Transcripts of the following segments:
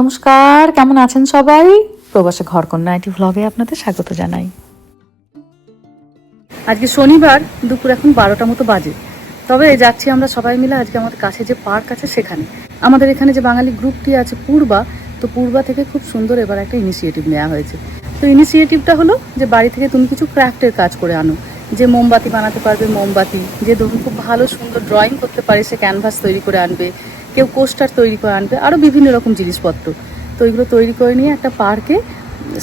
নমস্কার, কেমন আছেন সবাই? প্রবাসে ঘরকন্যা আইটি ভ্লগে আপনাদের স্বাগত জানাই। আজকে শনিবার, দুপুর এখন 12টা মতো বাজে। তবে যাচ্ছি আমরা সবাই মিলে আজকে আমাদের কাছে যে পার্ক আছে সেখানে। আমাদের এখানে যে বাঙালি গ্রুপটি আছে পূর্বা, তো পূর্বা থেকে খুব সুন্দর এবার একটা ইনিশিয়েটিভ নেওয়া হয়েছে। তো ইনিশিয়েটিভটা হলো যে বাড়ি থেকে তুমি কিছু ক্রাফটের কাজ করে আনো। যে মোমবাতি বানাতে পারবে মোমবাতি, যে ধরুন খুব ভালো সুন্দর ড্রয়িং করতে পারে সে ক্যানভাস তৈরি করে আনবে, কেউ কোস্টার তৈরি করে আনবে, আরও বিভিন্ন রকম জিনিসপত্র। তো এগুলো তৈরি করে নিয়ে একটা পার্কে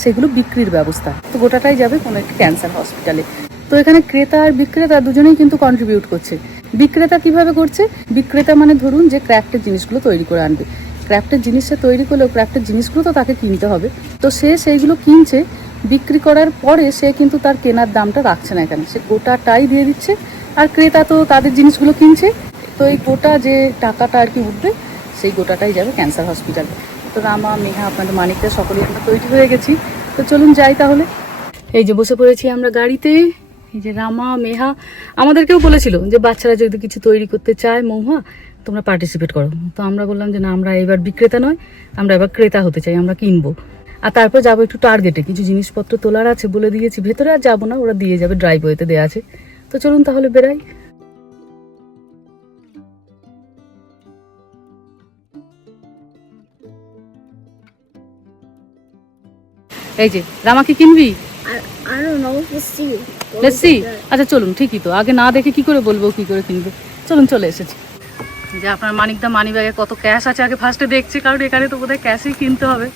সেগুলো বিক্রির ব্যবস্থা। তো গোটাটাই যাবে কোনো একটি ক্যান্সার হসপিটালে। তো এখানে ক্রেতা আর বিক্রেতা দুজনেই কিন্তু কন্ট্রিবিউট করছে। বিক্রেতা কিভাবে করছে? বিক্রেতা মানে ধরুন যে ক্রাফটের জিনিসগুলো তৈরি করে আনবে, ক্রাফটের জিনিসটা তৈরি করলেও ক্রাফটের জিনিসগুলো তো তাকে কিনতে হবে। তো সে সেইগুলো কিনছে, বিক্রি করার পরে সে কিন্তু তার কেনার দামটা রাখছে না, এখানে সে গোটাটাই দিয়ে দিচ্ছে। আর ক্রেতা তো তাদের জিনিসগুলো কিনছে। তো এই গোটা যে টাকাটা আর কি উঠবে সেই গোটাটাই যাবে ক্যান্সার হসপিটালে। তো রামা, মেহা, আপনাদের মানিকদের সকলেই আমরা তৈরি হয়ে গেছি। তো চলুন যাই তাহলে। এই যে বসে পড়েছি আমরা গাড়িতে। এই যে রামা, মেহা আমাদেরকেও বলেছিল যে বাচ্চারা যদি কিছু তৈরি করতে চায় মৌহা তোমরা পার্টিসিপেট করো। তো আমরা বললাম যে না, আমরা এবার বিক্রেতা নয়, আমরা এবার ক্রেতা হতে চাই, আমরা কিনবো। আর তারপর যাবো একটু টার্গেটে, কিছু জিনিসপত্র তোলার আছে বলে দিয়েছি। ভেতরে আর যাবো না, ওরা দিয়ে যাবে, ড্রাইভওয়েতে দেওয়া আছে। তো চলুন তাহলে বেরাই। এই যে রামা, কি কিনবি? I don't know. Let's see. Let's see. আচ্ছা চলুন, ঠিকই তো, আগে না দেখে কি করে বলবো কি করে কিনবে। চলুন, চলে এসেছি। যে আপনার মানিকদা মানি ব্যাগে কত ক্যাশ আছে আগে ফার্স্টে দেখছি, কারণ এখানে তো বোধহয় ক্যাশই কিনতে হবে।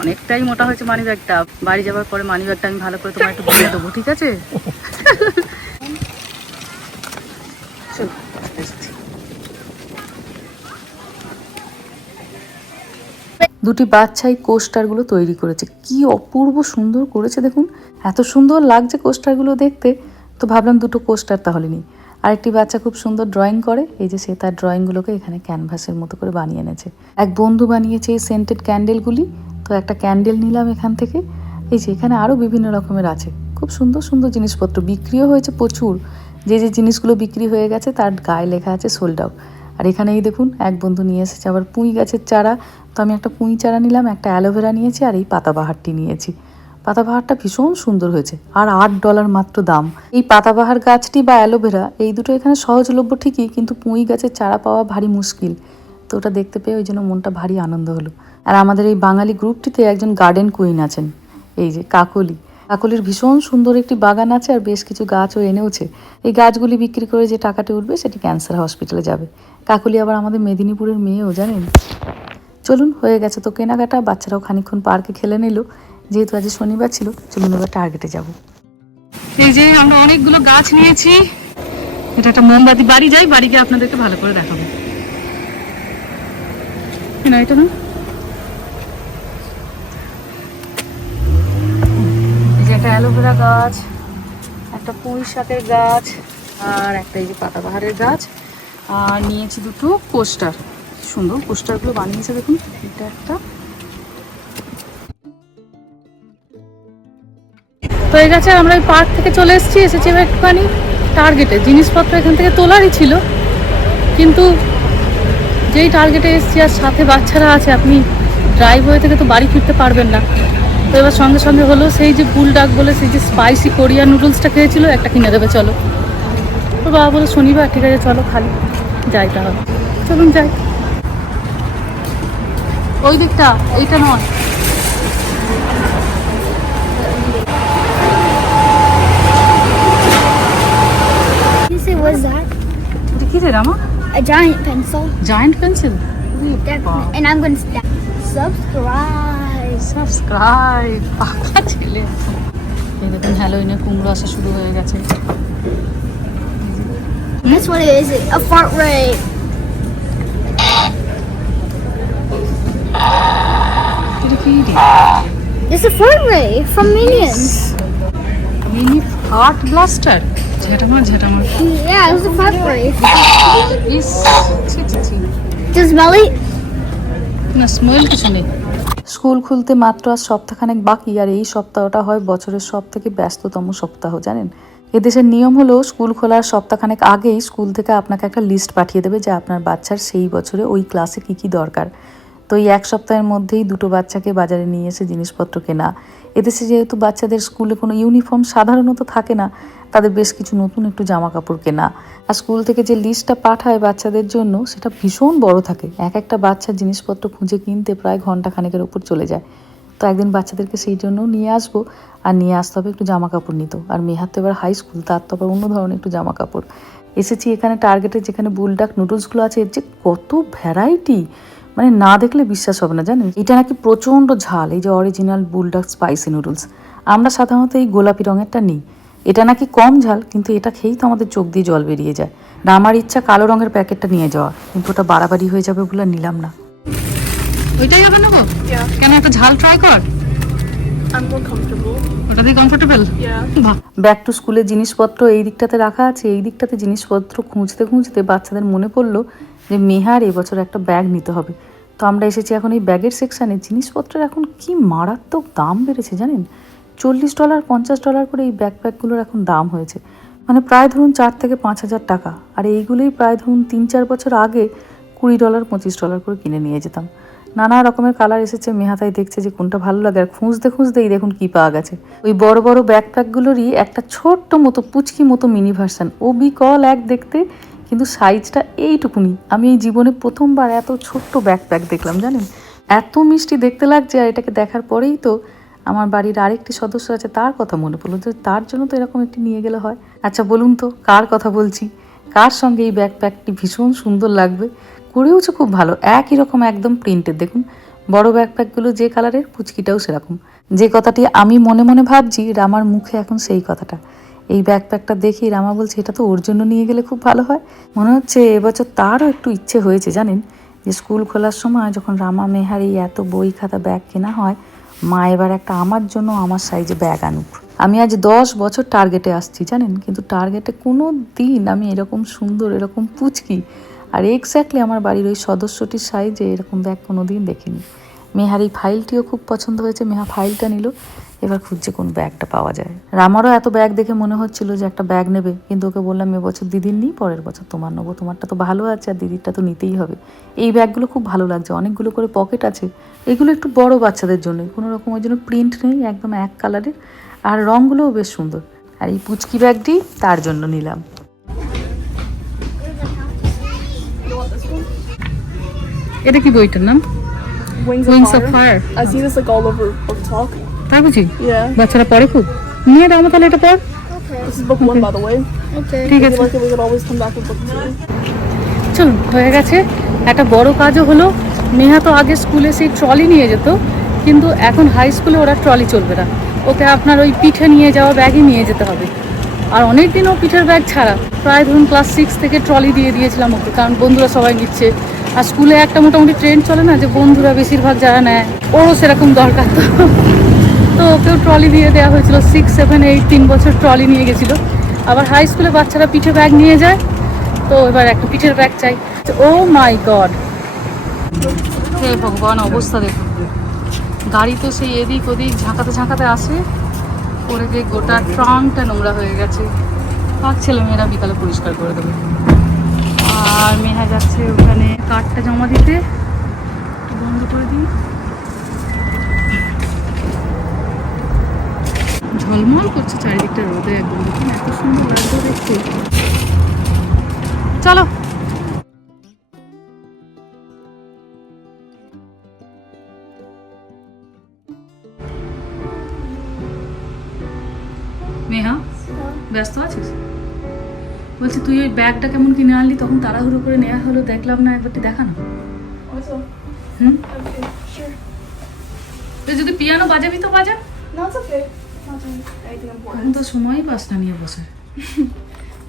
অনেকটাই মোটা হয়েছে মানি ব্যাগটা। বাড়ি যাওয়ার পরে মানি ব্যাগটা আমি ভালো করে তোমার একটু বলে দেবো, ঠিক আছে? চলো, এসেছি। দুটি বাচ্চাই কোস্টারগুলো তৈরি করেছে, কি অপূর্ব সুন্দর করেছে দেখুন, এত সুন্দর লাগছে কোস্টারগুলো দেখতে। তো ভাবলাম দুটো কোস্টার তাহলে নিই। আরেকটি বাচ্চা খুব সুন্দর ড্রয়িং করে, এই যে সে তার ড্রয়িংগুলোকে এখানে ক্যানভাসের মতো করে বানিয়ে এনেছে। এক বন্ধু বানিয়েছে এই সেন্টেড ক্যান্ডেলগুলি, তো একটা ক্যান্ডেল নিলাম এখান থেকে। এই যে এখানে আরও বিভিন্ন রকমের আছে, খুব সুন্দর সুন্দর জিনিসপত্র বিক্রিও হয়েছে প্রচুর। যে যে জিনিসগুলো বিক্রি হয়ে গেছে তার গায়ে লেখা আছে সোল্ড আউট। আর এখানে এই দেখুন এক বন্ধু নিয়ে এসেছে আবার পুঁই গাছের চারা। তো আমি একটা পুঁই চারা নিলাম, একটা অ্যালোভেরা নিয়েছি, আর এই পাতাবাহারটি নিয়েছি। পাতাবাহারটা ভীষণ সুন্দর হয়েছে, আর $8 মাত্র দাম। এই পাতাবাহার গাছটি বা অ্যালোভেরা এই দুটো এখানে সহজলভ্য ঠিকই, কিন্তু পুঁই গাছের চারা পাওয়া ভারী মুশকিল। তো ওটা দেখতে পেয়ে ওই জন্য মনটা ভারী আনন্দ হলো। আর আমাদের এই বাঙালি গ্রুপটিতে একজন গার্ডেন কুইন আছেন, এই যে কাকলি। কাকলির ভীষণ সুন্দর একটি বাগান আছে, আর বেশ কিছু গাছও এনেওছে। এই গাছগুলি বিক্রি করে যে টাকাটি উঠবে সেটি ক্যান্সার হসপিটালে যাবে। কাকলি আবার আমাদের মেদিনীপুরের মেয়েও, জানেন। চলুন, হয়ে গেছে তো কেনাকাটা, বাচ্চারাও খানিকক্ষণ পার্কে খেলে নিল, যেহেতু আজ শনিবার ছিল। চলুন এবার টার্গেটে যাব। এই যে আমরা অনেকগুলো গাছ নিয়েছি, এটা একটা মোমবাতি। বাড়ি যাই, বাড়ি গিয়ে আপনাদেরকে ভালো করে দেখাবো। না, এটা না, এই যে একটা অ্যালোভেরা গাছ, একটা পুঁই শাকের গাছ, আর একটা এই যে পাতাবাহারের গাছ। আর নিয়েছি দুটো কোস্টার, সুন্দর কোস্টারগুলো বানিয়েছে দেখুন। এটা একটা। তো এই গেছে, আমরা এই পার্ক থেকে চলে এসেছি এবার একটুখানি টার্গেটে। জিনিসপত্র এখান থেকে তোলারই ছিল, কিন্তু যেই টার্গেটে এসেছি আর সাথে বাচ্চারা আছে, আপনি ড্রাইভওয়ে থেকে তো বাড়ি ফিরতে পারবেন না। তো এবার সঙ্গে সঙ্গে হলো সেই যে বুলডাক বলে সেই যে স্পাইসি কোরিয়ান নুডলসটা খেয়েছিল, একটা কিনে দেবে চলো। তো বাবা বলে শনিবার, ঠিক আছে চলো, খালি যাই তাহলে। চলুন যাই। ওই দিকটা, এইটা নয়। You say, what's that? এটা কি রে রামা? A giant pencil. Giant pencil. Definitely. And I'm going to subscribe. Subscribe, পাকা ছেলে। এই দেখুন হ্যালোইনের কুমড়ো আসা শুরু হয়ে গেছে। That's what it is. A fart ray. এটা কি রে? It's a fart ray from Minions. Mini heart blaster. ঝেটামার ঝেটামার। Yeah, it was a fart ray. ইস, ছি ছি ছি। Does it smell it? না, স্মেল কিছু নেই। স্কুল খুলতে মাত্র আর সপ্তাহখানেক বাকি, আর এই সপ্তাহটা হয় বছরের সব থেকে ব্যস্ততম সপ্তাহ, জানেন। এদেশের নিয়ম হলো স্কুল খোলার সপ্তাহখানেক আগেই স্কুল থেকে আপনাকে একটা লিস্ট পাঠিয়ে দেবে যে আপনার বাচ্চার সেই বছরে ওই ক্লাসে কী কী দরকার। তো এই এক সপ্তাহের মধ্যেই দুটো বাচ্চাকে বাজারে নিয়ে এসে জিনিসপত্র কেনা। এদেশে যেহেতু বাচ্চাদের স্কুলে কোনো ইউনিফর্ম সাধারণত থাকে না, তাদের বেশ কিছু নতুন একটু জামা কাপড় কেনা। আর স্কুল থেকে যে লিস্টটা পাঠায় বাচ্চাদের জন্য সেটা ভীষণ বড় থাকে, এক একটা বাচ্চার জিনিসপত্র খুঁজে কিনতে প্রায় ঘন্টা খানেকের ওপর চলে যায়। তো একদিন বাচ্চাদেরকে সেই জন্য নিয়ে আসবো, আর নিয়ে আসতে হবে একটু জামা কাপড় নিত। আর মেহার তো এবার হাই স্কুল, তার তো আবার অন্য ধরনের একটু জামা কাপড়। এসেছি এখানে টার্গেটে, যেখানে বুলডাক নুডলসগুলো আছে, এর যে কত ভ্যারাইটি, মানে না দেখলে বিশ্বাস হবে না জানেন। এটা নাকি প্রচণ্ড ঝাল, এই যে অরিজিনাল বুলডাক স্পাইসি নুডলস। আমরা সাধারণত এই গোলাপি রঙেরটা নিই, এটা নাকি কম ঝাল, কিন্তু এটা খেয়েই তো আমাদের চোখ দিয়ে জল বেরিয়ে যায়। না, আমার ইচ্ছা কালো রঙের প্যাকেটটা নিয়ে যাওয়া, কিন্তু ওটা বাড়াবাড়ি হয়ে যাবে বলে নিলাম না। ওইটাই হবে নেবো কেন, একটা ঝাল ট্রাই কর। I'm more comfortable. ওটাতেই কমফোর্টেবল। Yeah. ব্যাক টু স্কুলের জিনিসপত্র এই দিকটাতে রাখা আছে, এই দিকটাতে জিনিসপত্র খুঁজতে খুঁজতে বাচ্চাদের মনে পড়লো যে মেহার এবছর একটা ব্যাগ নিতে হবে। তো আমরা এসেছি এখন এই ব্যাগের সেকশানে। জিনিসপত্রের এখন কি মারাত্মক দাম বেড়েছে জানেন, $40 $50 করে এই ব্যাকপ্যাকগুলোর এখন দাম হয়েছে। মানে প্রায় ধরুন 4 থেকে 5 হাজার টাকা। আর এইগুলোই প্রায় ধরুন 3-4 বছর আগে $20 $25 করে কিনে নিয়ে যেতাম। নানা রকমের কালার এসেছে, মেহাতাই দেখছে যে কোনটা ভালো লাগে, আর খুঁজতে খুঁজতেই দেখুন কি পাওয়া গেছে। ওই বড় বড় ব্যাকপ্যাকগুলোরই একটা ছোট্ট মতো পুচকি মতো মিনি ভার্সান, ও বিকল এক দেখতে, কিন্তু সাইজটা এইটুকুনি। আমি এই জীবনে প্রথমবার এত ছোট্ট ব্যাকপ্যাক দেখলাম জানেন, এত মিষ্টি দেখতে লাগছে। আর এটাকে দেখার পরেই তো আমার বাড়ির আরেকটি সদস্য আছে, তার কথা মনে পড়লো যে তার জন্য তো এরকম একটি নিয়ে গেলে হয়। আচ্ছা বলুন তো কার কথা বলছি, কার সঙ্গে এই ব্যাকপ্যাকটি ভীষণ সুন্দর লাগবে। করেওছে খুব ভালো, একই রকম একদম প্রিন্টেড। দেখুন বড় ব্যাকপ্যাকগুলো যে কালারের, পুচকিটাও সেরকম। যে কথাটি আমি মনে মনে ভাবছি, রামার মুখে এখন সেই কথাটা। এই ব্যাকপ্যাকটা দেখি রামা বলছে এটা তো ওর জন্য নিয়ে গেলে খুব ভালো হয়। মনে হচ্ছে এবছর তারও একটু ইচ্ছে হয়েছে জানেন, যে স্কুল খোলার সময় যখন রামা মেহার এই এত বই খাতা ব্যাগ কেনা হয়, মা এবার একটা আমার জন্য আমার সাইজে ব্যাগ আনুক। আমি আজ 10 বছর টার্গেটে আসছি জানেন, কিন্তু টার্গেটে কোনো দিন আমি এরকম সুন্দর, এরকম পুচকি আর এক্স্যাক্টলি আমার বাড়ির ওই সদস্যটির সাইজে এরকম ব্যাগ কোনো দিন দেখিনি। মেহার এই ফাইলটিও খুব পছন্দ হয়েছে, মেহা ফাইলটা নিল, এবার খুঁজছে কোন ব্যাগটা পাওয়া যায়। রামারও এত ব্যাগ দেখে মনে হচ্ছিল যে একটা ব্যাগ নেবে, কিন্তু ওকে বললাম এবছর দিদির নিই, পরের বছর তোমার নেবো, তোমারটা তো ভালো আছে আর দিদিরটা তো নিতেই হবে। এই ব্যাগগুলো খুব ভালো লাগছে, অনেকগুলো করে পকেট আছে। এগুলো একটু বড় বাচ্চাদের জন্য, কোনো রকম ওই জন্য প্রিন্ট নেই, একদম এক কালারের, আর রঙগুলোও বেশ সুন্দর। আর এই পুচকি ব্যাগটি তার জন্য নিলাম। এটা কি বইটার নাম? Wings of Fire. I see this like all over book talk. তাই বুঝি Yeah. বাচ্চারা পড়ে খুব, নিয়ে দাও তাহলে এটা পড়। This is book 1 by the way. Okay. ঠিক If আছে you like it, we could always come back with book 2. চলুন, হয়ে গেছে। একটা বড় কাজও হলো। নেহা তো আগে স্কুলে সেই ট্রলি নিয়ে যেত, কিন্তু এখন হাই স্কুলে ওরা ট্রলি চলবে না, ওকে আপনার ওই পিঠে নিয়ে যাওয়া ব্যাগই নিয়ে যেতে হবে। আর অনেক দিনও পিঠের ব্যাগ ছাড়া, প্রায় ধরুন ক্লাস 6 থেকে ট্রলি দিয়ে দিয়েছিলাম ওকে, কারণ বন্ধুরা সবাই নিচ্ছে। আর স্কুলে একটা মোটামুটি ট্রেন্ড চলে না যে বন্ধুরা বেশিরভাগ যারা নেয়, ওরও সেরকম দরকার। তো ওকেও ট্রলি দিয়ে দেওয়া হয়েছিল। 6, 7, 8 3 বছর ট্রলি নিয়ে গেছিলো। আবার হাই স্কুলে বাচ্চারা পিঠে ব্যাগ নিয়ে যায়, তো এবার একটা পিঠের ব্যাগ চাই। ও মাই গড, হে ভগবান, অবস্থা দেখুন। গাড়ি তো সেই এদিক ওদিক ঝাঁকাতে ঝাঁকাতে আসে, করে যে গোটা ট্রাঙ্কটা নোংরা হয়ে গেছে। পাক ছেলেমেয়েরা বিকালে পরিষ্কার করে দেবে। আর মেহা যাচ্ছে ওখানে কার্ডটা জমা দিতে, একটু বন্ধ করে দিই। ঝলমল করছে চারিদিকটা রোদে, একদম দেখুন এত সুন্দর লাগছে দেখতে। চলো মেহা, ব্যস্ত আছিস? বলছি তুই ওই ব্যাগটা কেমন কিনে আনলি, তখন তাড়াহুড়ো করে নেওয়া হলো, দেখলাম না, একবারটি দেখা না। Also, হুম, okay, sure. তুই যদি পিয়ানো বাজাবি তো বাজা। No, it's okay. Not doing anything এখন important. তো সময়ই পাস না নিয়ে বসে।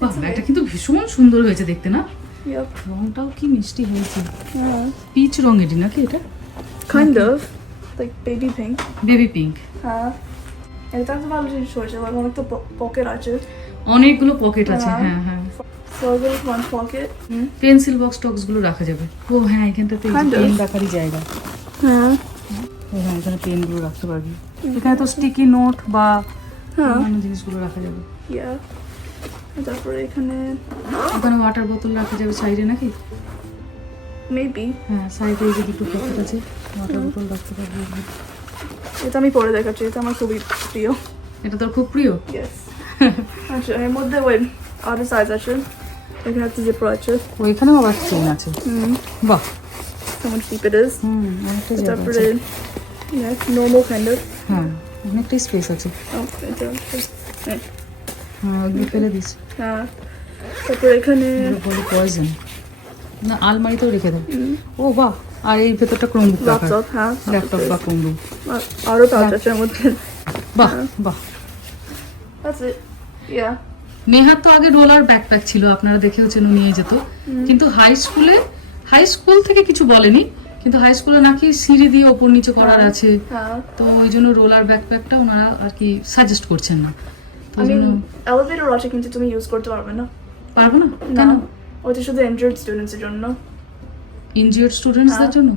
বাহ, ব্যাগটা কিন্তু ভীষণ সুন্দর হয়েছে দেখতে না? Yep. রংটাও কি মিষ্টি হয়েছে, Yeah. পিচ রঙেরই নাকি এটা? Kind of. Like baby pink. Baby pink. And it's actually about really short, so like one of the pocket arches. অনেকগুলো পকেট আছে, হ্যাঁ হ্যাঁ। So I got one pocket. Pencil box টক্স গুলো রাখা যাবে। ও হ্যাঁ, এখানটাতে Kind of. পেন রাখারই জায়গা। Yeah. ও হ্যাঁ, এখানে পেনগুলো রাখতে পারবি। এখানে তো স্টিকি নোট বা অন্যান্য জিনিসগুলো রাখা যাবে। Yeah. তারপরে এখানে ওখানে ওয়াটার বোতল রাখা যাবে সাইডে নাকি? মেবি হ্যাঁ সাইডে এই যে দুটো প্যাকেট আছে, ওয়াটার বোতল রাখতে পারবো। এটা আমি পরে দেখাচ্ছি, এটা আমার খুবই প্রিয়। এটা তোর খুব প্রিয়? ইয়েস। আচ্ছা এর মধ্যে ওই আরো সাইজ আছে, এখানে একটা জিপার আছে। ওইখানেও আবার চেন আছে। বাহ, কেমন ডিপ ইট ইজ। অনেকটা জায়গা তারপরে আছে। Normal kind of. হ্যাঁ অনেকটাই স্পেস আছে। এটা হ্যাঁ ওগুলো ফেলে দিস। হ্যাঁ, তারপরে এখানে বলে পয়জন না, আলমারিতেও রেখে দেব। ও বাহ, আর এই ভেতরটা ক্রোমবুক রাখার, ল্যাপটপ। হ্যাঁ, ল্যাপটপ বা ক্রোমবুক। আরো পাউচ আছে এর মধ্যে। বাহ বাহ। That's it. Yeah. নেহার তো আগে রোলার ব্যাকপ্যাক ছিল, আপনারা দেখেওছেন, ও নিয়ে যেত। কিন্তু হাই স্কুল থেকে কিছু বলেনি, কিন্তু হাই স্কুলে নাকি সিঁড়ি দিয়ে ওপর নিচে করার আছে, হ্যাঁ। তো ওই জন্য রোলার ব্যাকপ্যাকটা ওনারা আর কি সাজেস্ট করছেন না। তো ওই আমি জন্য এলিভেটর আছে কিন্তু তুমি ইউজ করতে পারবে না। পারবো না না, কেন? ওটা শুধু ইনজার্ড স্টুডেন্টসের জন্য। ইনজিওর্ড স্টুডেন্টসদের জন্য?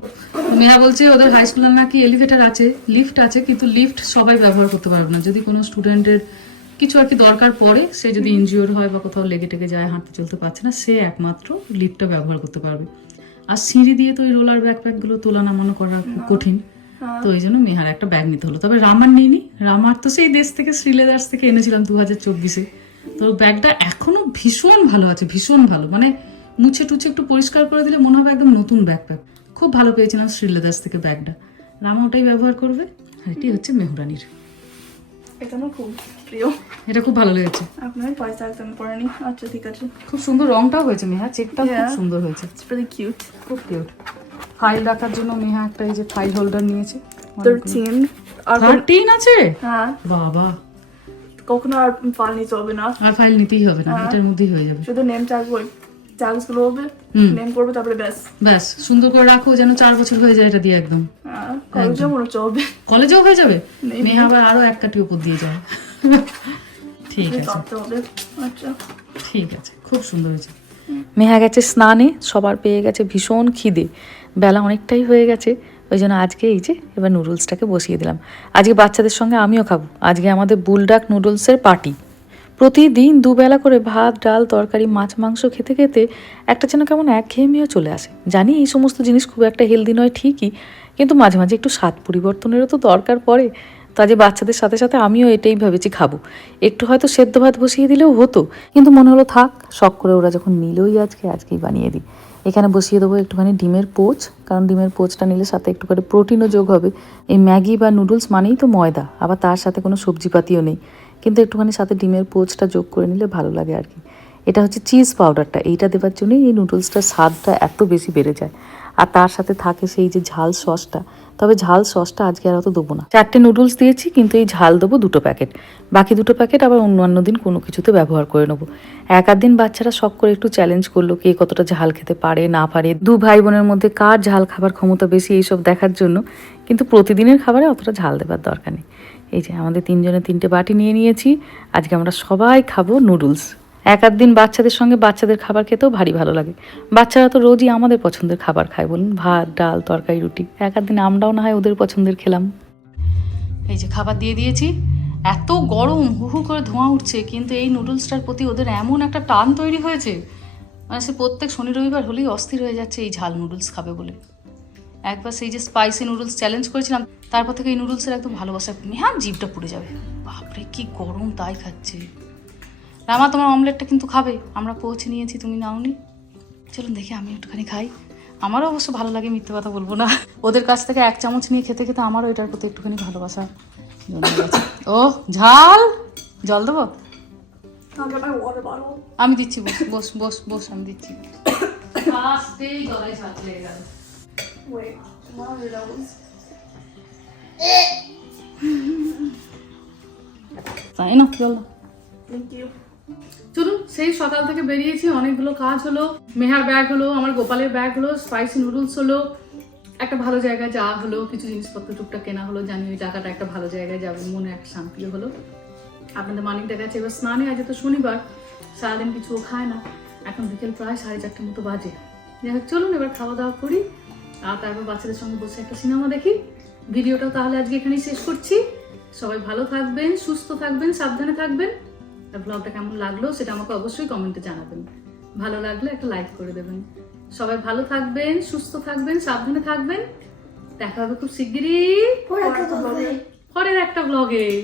মেয়া বলছে ওদের হাই স্কুলে নাকি এলিভেটর আছে, লিফট আছে, কিন্তু লিফট সবাই ব্যবহার করতে পারবে না। যদি কোনো স্টুডেন্টের কিছু আর কি দরকার পড়ে, সে যদি ইনজিওর হয় বা কোথাও লেগে টেগে যায়, হাঁটতে চলতে পারছে না, সে একমাত্র লিফটটা ব্যবহার করতে পারবে। আর সিঁড়ি দিয়ে তো ওই রোলার ব্যাকপ্যাকগুলো তোলা নামানো করা খুব কঠিন, তো এই জন্য মেহার একটা ব্যাগ নিতে হলো। তবে রামার নিইনি, রামার তো সেই দেশ থেকে শ্রীলেদার্স থেকে এনেছিলাম 2024-এ। তো ব্যাগটা এখনো ভীষণ ভালো আছে, ভীষণ ভালো, মানে মুছে টুছে একটু পরিষ্কার করে দিলে মনে হবে একদম নতুন ব্যাকপ্যাক। খুব ভালো পেয়েছিলাম শ্রীলেদার্স থেকে ব্যাগটা। রামা ওটাই ব্যবহার করবে। আর এটি হচ্ছে মেহরানির, এটা আমার খুব প্রিয়। এটা খুব ভালো লেগেছে। আপনার পয়সা একদম পড়েনি। আচ্ছা ঠিক আছে। খুব সুন্দর রংটাও হয়েছে মেহা, চেকটা খুব Yeah. সুন্দর হয়েছে, It's really cute. খুব কিউট। ফাইল রাখার জন্য মেহা একটা এই যে ফাইল হোল্ডার নিয়েছে। 13 আর 13 আছে? হ্যাঁ, বাবা, কখনো আর ফাইল নিতে হবে না, আর ফাইল নিতেই হবে না, এটার মধ্যেই হয়ে যাবে। শুধু নেম ট্যাগ ওই ট্যাগস গুলো হবে, নেম করবে তারপরে ব্যাস। ব্যাস সুন্দর করে রাখো যেন 4 বছর হয়ে যায় এটা দিয়ে একদম। হ্যাঁ, কলেজে মনে হচ্ছে হবে। কলেজেও হয়ে যাবে। Maybe. মেহা আবার আরো এক কাটি উপর দিয়ে যায়। ঠিক আছে, করতে হবে। আচ্ছা ঠিক আছে, খুব সুন্দর হয়েছে। মেহা গেছে স্নানে, সবার পেয়ে গেছে ভীষণ খিদে, বেলা অনেকটাই হয়ে গেছে, ওই জন্য আজকে এই যে এবার নুডলসটাকে বসিয়ে দিলাম। আজকে বাচ্চাদের সঙ্গে আমিও খাবো, আজকে আমাদের বুলডাক নুডলসের পার্টি। প্রতিদিন দুবেলা করে ভাত ডাল তরকারি মাছ মাংস খেতে খেতে একটা যেন কেমন একঘেয়েমিও চলে আসে। জানি এই সমস্ত জিনিস খুব একটা হেলদি নয় ঠিকই, কিন্তু মাঝে মাঝে একটু স্বাদ পরিবর্তনেরও তো দরকার পড়ে। তো আজ বাচ্চাদের সাথে সাথে আমিও এটাই ভেবেছি খাবো। একটু হয়তো সেদ্ধ ভাত বসিয়ে দিলেও হতো, কিন্তু মনে হলো থাক, শখ করে ওরা যখন নিলই আজকেই বানিয়ে দিই। এখানে বসিয়ে দেবো একটুখানি ডিমের পোচ, কারণ ডিমের পোচটা নিলে সাথে একটু করে প্রোটিনও যোগ হবে। এই ম্যাগি বা নুডলস মানেই তো ময়দা, আবার তার সাথে কোনো সবজিপাতিও নেই, কিন্তু একটুখানি সাথে ডিমের পোচটা যোগ করে নিলে ভালো লাগে আর কি। এটা হচ্ছে চিজ পাউডারটা, এইটা দেওয়ার জন্যই এই নুডলসটার স্বাদটা এত বেশি বেড়ে যায়। আর তার সাথে থাকে সেই যে ঝাল সসটা, তবে ঝাল সসটা আজকে আর অত দেবো না। 4টে নুডলস দিয়েছি, কিন্তু এই ঝাল দেবো 2 প্যাকেট, বাকি 2 প্যাকেট আবার অন্যান্য দিন কোনো কিছুতে ব্যবহার করে নেবো। এক আধ দিন বাচ্চারা শখ করে একটু চ্যালেঞ্জ করলো কে কতটা ঝাল খেতে পারে না পারে, 2 ভাই বোনের মধ্যে কার ঝাল খাবার ক্ষমতা বেশি, এইসব দেখার জন্য। কিন্তু প্রতিদিনের খাবারে অতটা ঝাল দেবার দরকার নেই। এই যে আমাদের 3 জনে 3টে বাটি নিয়ে নিয়েছি, আজকে আমরা সবাই খাবো নুডলস। এক আধ দিন বাচ্চাদের সঙ্গে বাচ্চাদের খাবার খেতেও ভারী ভালো লাগে। বাচ্চারা তো রোজই আমাদের পছন্দের খাবার খায়, বলুন, ভাত ডাল তরকারি রুটি। এক আধ দিন আমরাও না হয় ওদের পছন্দের খেলাম। এই যে খাবার দিয়ে দিয়েছি, এত গরম, হু হু করে ধোঁয়া উঠছে, কিন্তু এই নুডলসটার প্রতি ওদের এমন একটা টান তৈরি হয়েছে, মানে সে প্রত্যেক শনি রবিবার হলেই অস্থির হয়ে যাচ্ছে এই ঝাল নুডলস খাবে বলে। একবার সেই যে স্পাইসি নুডলস চ্যালেঞ্জ করেছিলাম, তারপর থেকে এই নুডলসের একদম ভালোবাসা, হ্যাঁ জিভটা পুড়ে যাবে। বাপরে কি গরম, তাই খাচ্ছে। রামা তোমার অমলেটটা কিন্তু খাবে, আমরা পৌঁছে নিয়েছি, তুমি নাওনি। চলুন দেখি আমি একটুখানি খাই, আমারও অবশ্য ভালো লাগে, মিথ্যে কথা বলবো না। ওদের কাছ থেকে 1 চামচ নিয়ে খেতে খেতে আমারও এটার প্রতি একটুখানি ভালোবাসা জন্মে গেছে। ও ঝাল, জল দেবো? আমি দিচ্ছি, বস বস বস বস, আমি দিচ্ছি। ফার্স্টেই গলায় ঝাল লেগে গেল। Wait, one of those. তাই না, জল দাও। Thank you. চলুন, সেই সকাল থেকে বেরিয়েছি, অনেকগুলো কাজ হলো। মেহার ব্যাগ হলো, আমার গোপালের ব্যাগ হলো, স্পাইসি নুডলস হলো, একটা ভালো জায়গায় যাওয়া হলো, কিছু জিনিসপত্র টুকটাক কেনা হলো, জানি ওই টাকাটা একটা ভালো জায়গায় যাবে, মনে একটা শান্তিও হলো। আপনাদের মানিকটা গেছে এবার স্নানে, আজ তো শনিবার, সারাদিন কিছুও খায় না। এখন বিকেল প্রায় 4:30 মতো বাজে। যাই হোক, চলুন এবার খাওয়া দাওয়া করি, আর তারপর বাচ্চাদের সঙ্গে বসে একটা সিনেমা দেখি। ভিডিওটাও তাহলে আজকে এখানেই শেষ করছি। সবাই ভালো থাকবেন, সুস্থ থাকবেন, সাবধানে থাকবেন। আর ব্লগটা কেমন লাগলো সেটা আমাকে অবশ্যই কমেন্টে জানাবেন। ভালো লাগলে একটা লাইক করে দেবেন। সবাই ভালো থাকবেন, সুস্থ থাকবেন, সাবধানে থাকবেন। দেখা হবে খুব শিগগিরই Por acá, পরের একটা ব্লগে।